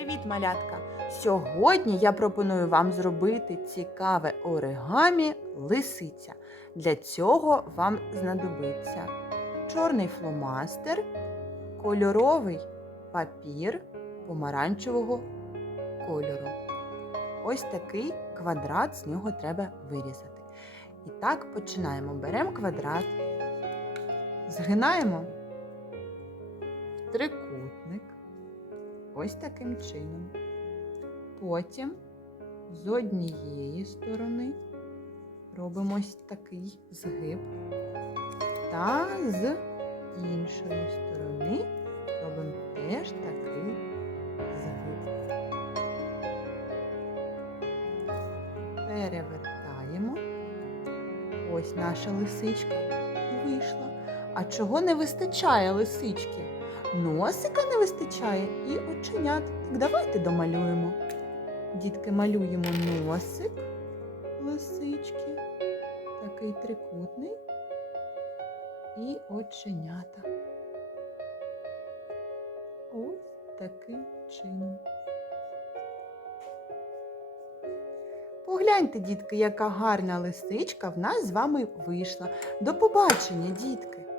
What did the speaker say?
Привіт, малятка! Сьогодні я пропоную вам зробити цікаве оригамі лисиця. Для цього вам знадобиться чорний фломастер, кольоровий папір помаранчевого кольору. Ось такий квадрат з нього треба вирізати. І так починаємо. Беремо квадрат, згинаємо в трикутник. Ось таким чином. Потім з однієї сторони робимо ось такий згиб. Та з іншої сторони робимо теж такий згиб. Перевертаємо. Ось наша лисичка вийшла. А чого не вистачає лисички? Носика не вистачає і оченят. Так давайте домалюємо. Дітки, малюємо носик лисички, такий трикутний і оченята. Ось таким чином. Погляньте, дітки, яка гарна лисичка в нас з вами вийшла. До побачення, дітки!